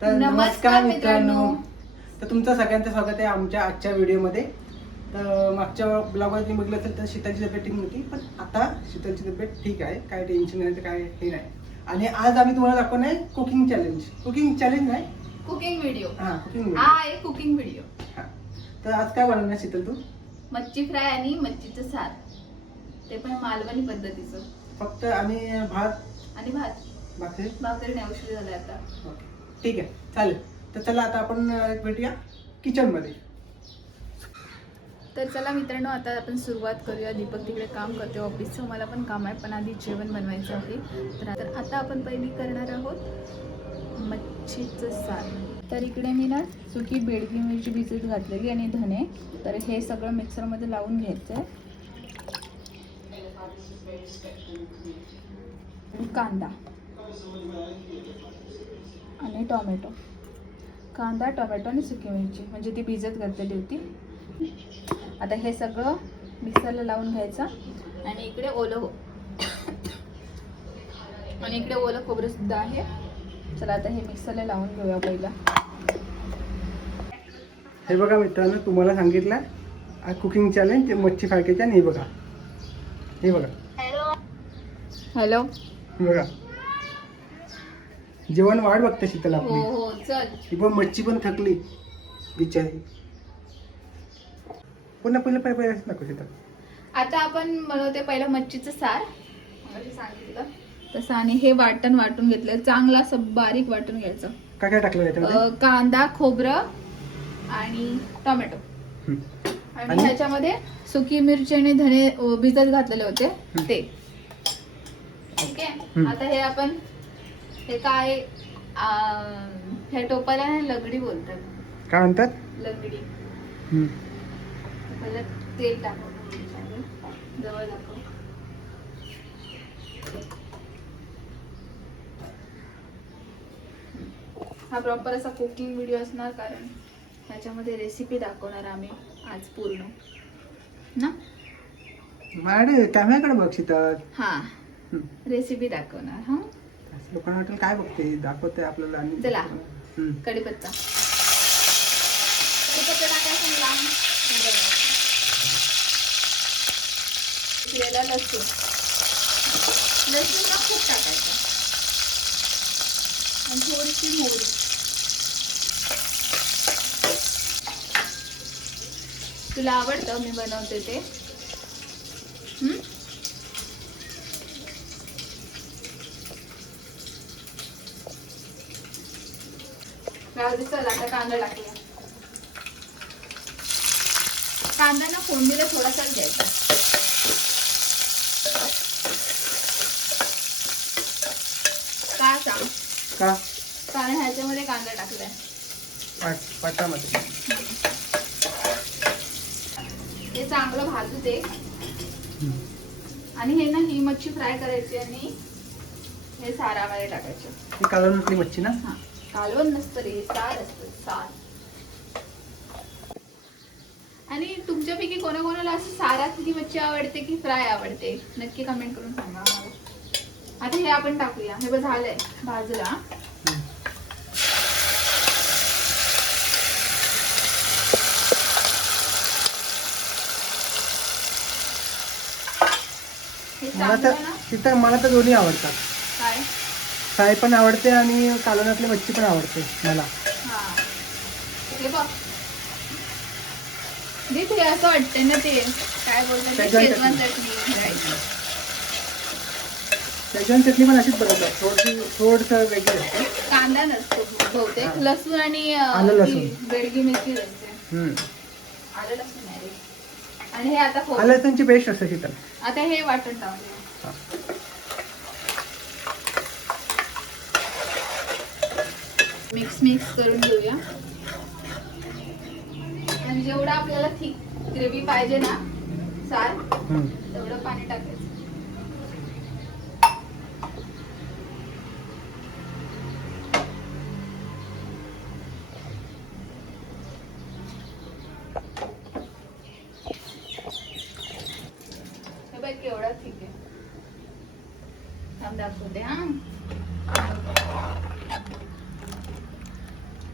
तर नमस्कार मित्रांनो. तर तुमचं सगळ्यांचं स्वागत आहे आमच्या आजच्या व्हिडिओमध्ये. तर मागच्या ब्लॉगमध्ये तुम्ही बघितलं असेल तर शीतलची तब्येत ठीक नव्हती पण आता शीतलची तब्येत ठीक आहे. काय टेन्शन नाही काय हे नाही. आणि आज आम्ही तुम्हाला दाखवणार आहे कुकिंग चॅलेंज कुकिंग चॅलेंज नाही? कुकिंग व्हिडिओ हां कुकिंग हा आहे कुकिंग व्हिडिओ तर आज काय बनवणार शीतल तू? मच्छी फ्राय आणि मच्छीचं सार. ते पण मालवणी पद्धतीचं. फक्त आणि भात आणि भात. भाकरी? भाकरी नाही उशीर झाला आता. ओके. ठीक आहे चालेल. तर चला आता आपण भेटूया किचनमध्ये. तर चला मित्रांनो आता आपण सुरुवात करूया. दीपक तिकडे काम करते ऑफिसचं मला पण काम आहे पण आधी जेवण बनवायचं आहे. तर आता आता आपण पहिली करणार आहोत मच्छीचं सार तर इकडे मी ना सुकी बेडगी मिरची भिजत घातलेली आणि धने. तर हे सगळं मिक्सरमध्ये लावून घ्यायचं आहे कांदा. आणि टोमॅटो. कांदा टोमॅटो आणि सुकी मिरची. म्हणजे ती भिजत घातलेली होती. आता हे सगळं मिक्सरला लावून घ्यायचं. आणि इकडे ओलं हो आणि इकडे ओलं खोबरं सुद्धा आहे. चला आता हे मिक्सरला लावून घेऊया पहिला. हे बघा मित्रांनो तुम्हाला सांगितलं कुकिंग चॅलेंज मच्छी फाळकेच्या आणि हे बघा. हे बघा. हॅलो हे बघा. जेवण वाढ बघते शीतल हो आपली. हो चल. ही पण मच्छी पण थकली. बिचारी. पुन्हा पहिलं पाय पाय नको शीतल आता आपण बनवते पहिलं मच्छीचं सार. मगाशी सांगितलं तसं आणि हे वाटण वाटून घेतलं चांगलं असं बारीक वाटून घ्यायचं. काय काय टाकलं अं, कांदा खोबरं आणि टोमॅटो. हम्म. आणि आणि? ह्याच्यामध्ये सुकी मिरची आणि अ, भिजत घातलेले होते. ते. ठीक आहे. हम्म. आता हे आपण हे काय ह्या टोपाला ना लगडी बोलतात. काय म्हणतात? लगडी. हम्म. पहिलं तेल टाकू जवळ दाखव हा प्रॉपर असा कुकिंग व्हिडिओ असणार कारण ह्याच्यामध्ये रेसिपी दाखवणार आम्ही आज पूर्ण. ना? माझ्याकडे कॅमेराकडे बघ शीतल. हा. हम्म. रेसिपी दाखवणार हा? लोकांना वाटेल काय बघते? दाखवते आपल्याला आणि चला. हम्म. कढीपत्ता. कढीपत्ता टाकायचा लांब. चिरलेला लसूण. लसूण खूप टाकायचं. आणि थोडीशी मोहरी. तुला आवडतं मी बनवते ते? राहू दे चल आता कांदा टाकूया. कांदा ना फोडणीला थोडासा द्यायचा का सांग? का? कारण ह्याच्यामध्ये कांदा टाकलाय. पाट- पाटामध्ये हे चांगलं भाजू दे. आणि हे ना ही मच्छी फ्राय करायची आणि हे सारामध्ये टाकायचं. कालवण म्हटली मच्छी ना? हा. कालवण नसतं रे सार असतं सार. आणि तुमच्यापैकी कोणाकोणाला असं सारातली मच्छी आवडते की फ्राय आवडते? नक्की कमेंट करून सांगा. आता हे आपण टाकूया. हे बघ झालंय. मला तर मला तर दोन्ही आवडतात. काय? फ्राय पण आवडते आणि कालवणातली मच्छी पण आवडते मला हा बघ दे ते असं वाटतंय ना ते काय बोलतात ते? शेजवान शेजवान चटणी. चटणी करायची शेजवान चटणी पण अशीच बनवतात थोडी थोडस वेगळी असते कांदा नसतो बहुतेक. लसूण आणि अं, आलं ती लसूण. बेडगी मिरची असते हम्म. आलं लसूण नाही रे. आणि हे आता खोबरं. आलं लसूणची पेस्ट असते शीतल आता हे टाकूया हा. मिक्स मिक्स करून घेऊया. आणि जेवढं आपल्याला थिक ग्रेव्ही पाहिजे ना सार. तेवढं पाणी टाकायचं. हे केवढा ठीक आहे. दाखवते हा.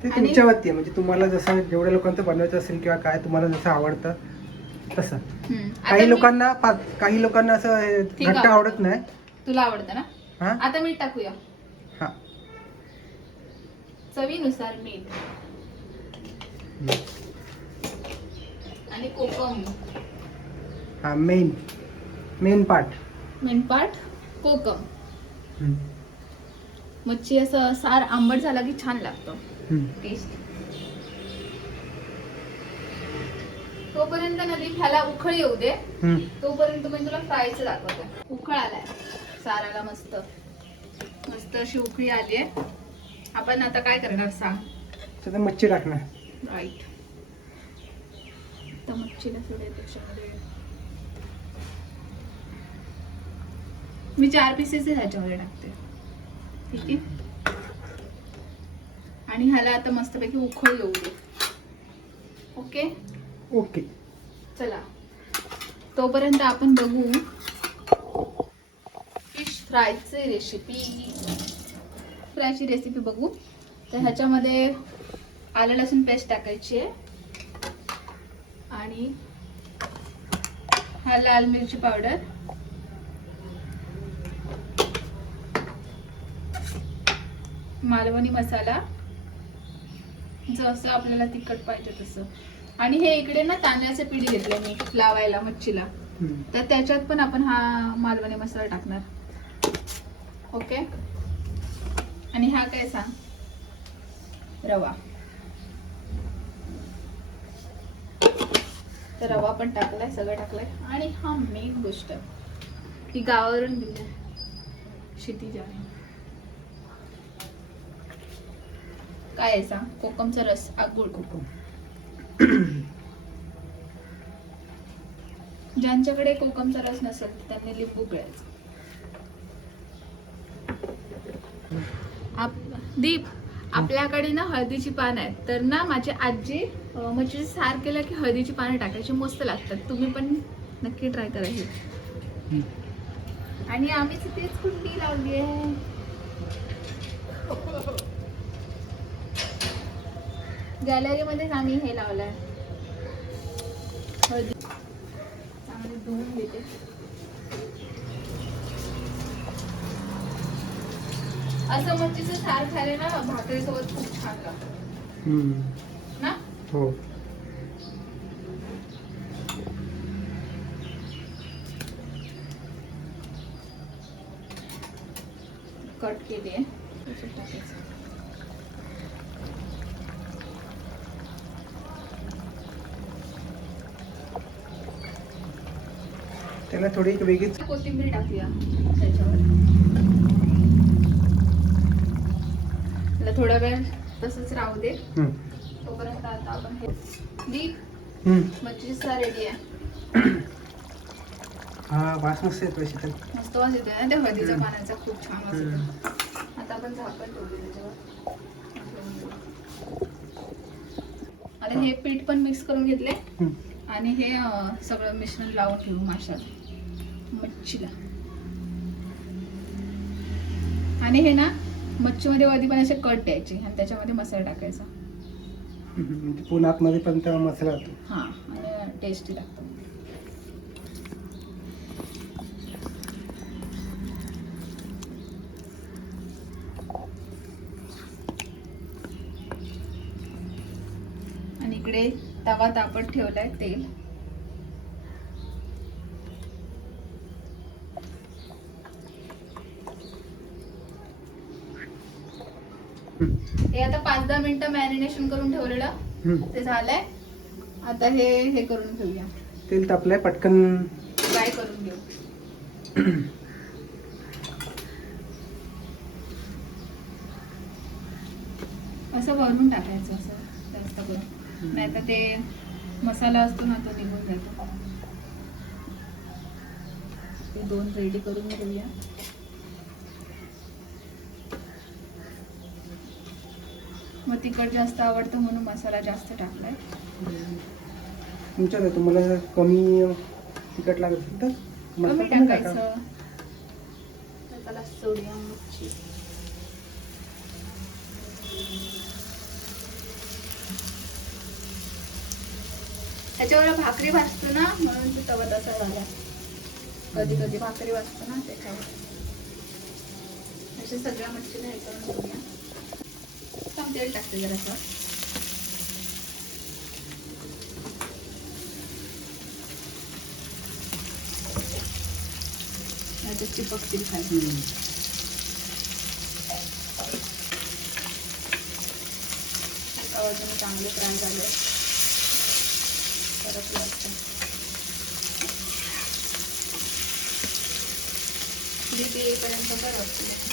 ते तुमच्यावरती आहे. म्हणजे तुम्हाला जसं जेवढ्या लोकांचं बनवायचं असेल किंवा काय तुम्हाला जसं आवडतं तसं. काही लोकांना पा- काही लोकांना असं ठीक घट्ट आहे. आवडत नाही. तुला आवडतं ना? हा? आता मीठ टाकूया. हा. चवीनुसार मीठ. आणि कोकम. हा main main part main part कोकम. मच्छी असं सार आंबट झाला की छान लागतं. टेस्ट तोपर्यंत नदी ह्याला उखळ येऊ दे. तोपर्यंत मी तुला फ्रायचं दाखवते. उखळ आलाय. साराला मस्त. मस्त अशी उकळी आली आहे. आपण आता काय करणार सांग? मच्छी टाकणार. राईट तर मच्छीला सोडूया त्याच्यामध्ये. मी चार पीसेस ह्याच्यामध्ये टाकते. ठीक आहे? आणि ह्याला आता मस्तपैकी उखळ येऊ दे. ओके? ओके. चला. तोपर्यंत आपण बघू फिश फ्रायची रेसिपी फ्रायची रेसिपी बघू. तर ह्याच्यामध्ये आलं लसूण पेस्ट टाकायची आहे. आणि हा लाल मिरची पावडर मालवणी मसाला. जसं आपल्याला तिखट पाहिजे तसं. आणि हे इकडे ना तांदळाचे पीठ घेतले मी लावायला मच्छीला. तर त्याच्यात पण आपण हा मालवणी मसाला टाकणार. ओके? आणि हा काय सांग? रवा. तर रवा पण टाकलाय सगळं टाकलाय. आणि हा मेन गोष्ट. ही गावावरून दिली क्षितिज आहे काय आहे सांग? कोकमचा रस गुळ ज्यांच्याकडे कोकमचा रस नसेल त्यांनी लिंबू पिळायचं. आप दीप आपल्याकडे ना हळदीची पानं आहेत. तर ना माझी आजी मच्छीचं सार केलं की हळदीची पानं टाकायची. मस्त लागतात. तुम्ही पण नक्की ट्राय करा हे. आणि आम्ही तिथेच कुंडी लावली आहे. गॅलरीमध्येच आम्ही हे लावलंय. हळदी. चांगली धुवून घेते असं मच्छीचं सार खायला ना भाकरीसोबत खूप छान लागतं. ना? हो. कट केली आहे त्याला थोडी एक वेगळीच कोथिंबीर टाकूया त्याच्यावर. थोडा वेळ तसंच राहू दे. तोपर्यंत आता आपण हे. मच्छीची रेडी आहे. हा वास मस्त येतो शीतल. मस्त वास येतोय ना त्या हळदीच्या. पाण्याचा खूप छान वास येतो आता आपण झाकण ठेवू त्याच्यावर. आता हे पीठ पण मिक्स करून घेतले. आणि हे सगळं मिश्रण लावून ठेवू माशाला मच्छीला. आणि हे ना मच्छीमध्ये आधी पण असे कट द्यायचे आणि त्याच्यामध्ये मसाला टाकायचा. म्हणजे आतमध्ये पण त्या मसाला होतो. हा आणि टेस्टी लागतो. आणि इकडे तवा तापत ठेवलाय तेल. हे आता पाच दहा मिनिटं मॅरिनेशन करून ठेवलेलं. ते झालंय. आता हे हे करून घेऊया तेल तापलंय पटकन. फ्राय करून घेऊ. असं वरून टाकायचं असं जास्त करून. नाहीतर ते मसाला असतो ना तो निघून जातो. दोन रेडी करून घेऊया. मग तिखट जास्त आवडतं म्हणून मसाला जास्त टाकलाय. तुमच्या तुम्हाला कमी तिखट लागत कमी टाकायचं. त्याच्यावर भाकरी भाजतो ना म्हणून तो तवा तसा झाला. कधी कधी भाकरी वाजतो ना त्याच्यावर. अशा सगळ्या मच्छी घ्यायचं करून कम तेल टाकते जरासं. नाहीतर चिपकतील खाली. आवाजाने चांगले फ्राय झाले. परत लागतं दीदी येईपर्यंत बरं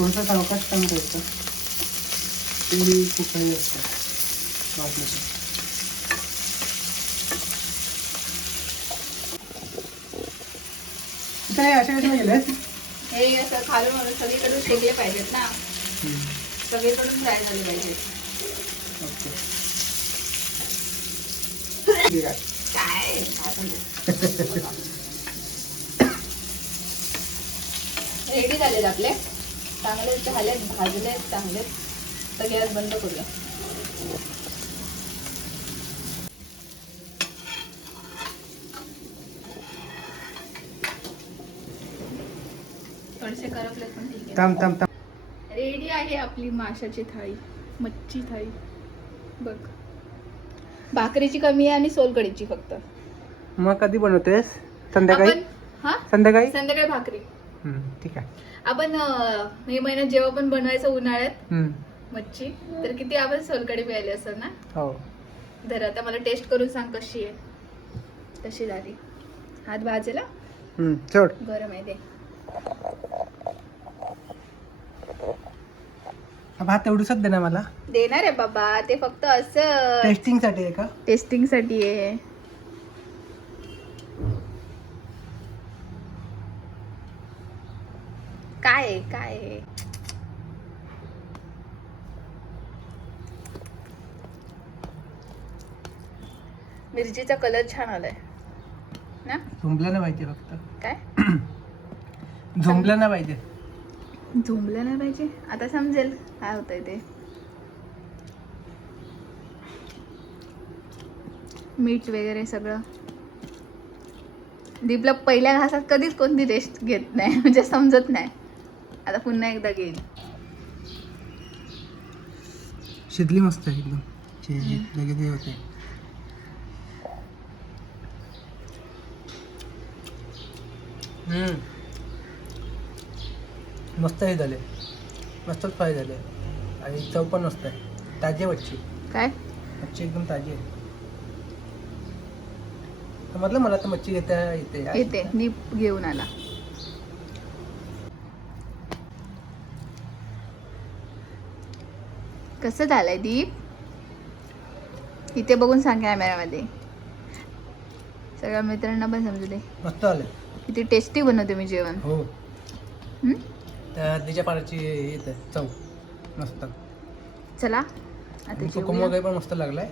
थोडंसं सावकाश काम करायचं तेवढी खूप काही असतं. वाटलं काय अशा कशा गेल्यास हे असं खालून सगळीकडून शेकले पाहिजेत ना. सगळीकडून फ्राय झाले पाहिजेत. काय? रेडी झालेत आपले? चांगले झालेत भाजलेत चांगले तर गॅस बंद करूया. थोडेसे करपले पण ठीक आहे. थांब थांब थांब. रेडी आहे आपली माशाची थाळी मच्छी थाळी. बघ. भाकरीची कमी आहे आणि सोलकडीची फक्त. मग कधी बनवतेस? संध्याकाळी? आपण हा? संध्याकाळी? संध्याकाळी भाकरी. हम्म, ठीक आहे. आपण मे महिन्यात जेव्हा पण बनवायचं उन्हाळ्यात मच्छी तर किती आपण सोलकडी प्यायली असेल ना? हो. धर आता मला टेस्ट करून सांग कशी आहे. कशी झाली. हात भाजेला? सोड. गरम आहे ते भात एवढूसच दे ना मला. देणार आहे बाबा ते फक्त असं टेस्टिंगसाठी आहे का? टेस्टिंगसाठी आहे. काय आहे काय आहे? मिरचीचा कलर छान आलाय. ना? झुंबलं नाही पाहिजे फक्त. काय? झुंबलं नाही पाहिजे. झुंबलं नाही पाहिजे? आता समजेल काय होतंय ते. मीठ वगैरे सगळं. दीपला पहिल्या घासात कधीच कोणती टेस्ट घेत नाही म्हणजे समजत नाही. आता पुन्हा एकदा घेईल शिजली मस्त एकदम. शिजली. लगेच हे होते. हम्म. मस्त हे झाले. मस्तच फ्राय झाले. आणि चव पण मस्त आहे. ताजी आहे मच्छी. काय? मच्छी एकदम ताजी आहे. तर म्हटलं मला तर मच्छी घेता येते. येते. दीप घेऊन आला. कसं झालंय दीप? इथे बघून सांग कॅमेऱ्यामध्ये सगळ्या मित्रांना पण समजू दे. मस्त आले. किती टेस्टी बनवते मी जेवण. हो. हं? त्या हळदीच्या पाण्याची येते चव. मस्त. चला. आता आणि सुकम जेवूया. वगैरे पण मस्त लागलाय.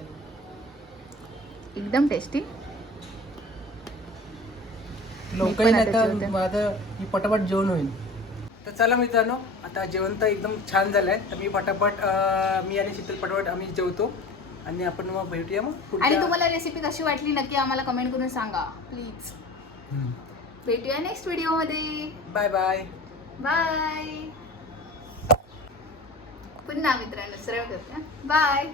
एकदम टेस्टी लवकर पण नाही आता तर जेवते. माझं मी पटापट जेवण होईल तर चला मित्रांनो आता जेवण तर एकदम छान झालं आहे तर मी पटापट मी आणि शीतल पटापट आम्ही जेवतो. आणि आपण मग भेटूया मग आणि तुम्हाला रेसिपी कशी वाटली नक्की आम्हाला कमेंट करून सांगा प्लीज. भेटूया नेक्स्ट व्हिडिओमध्ये बाय बाय बाय पुन्हा मित्रांनो सरळ करते बाय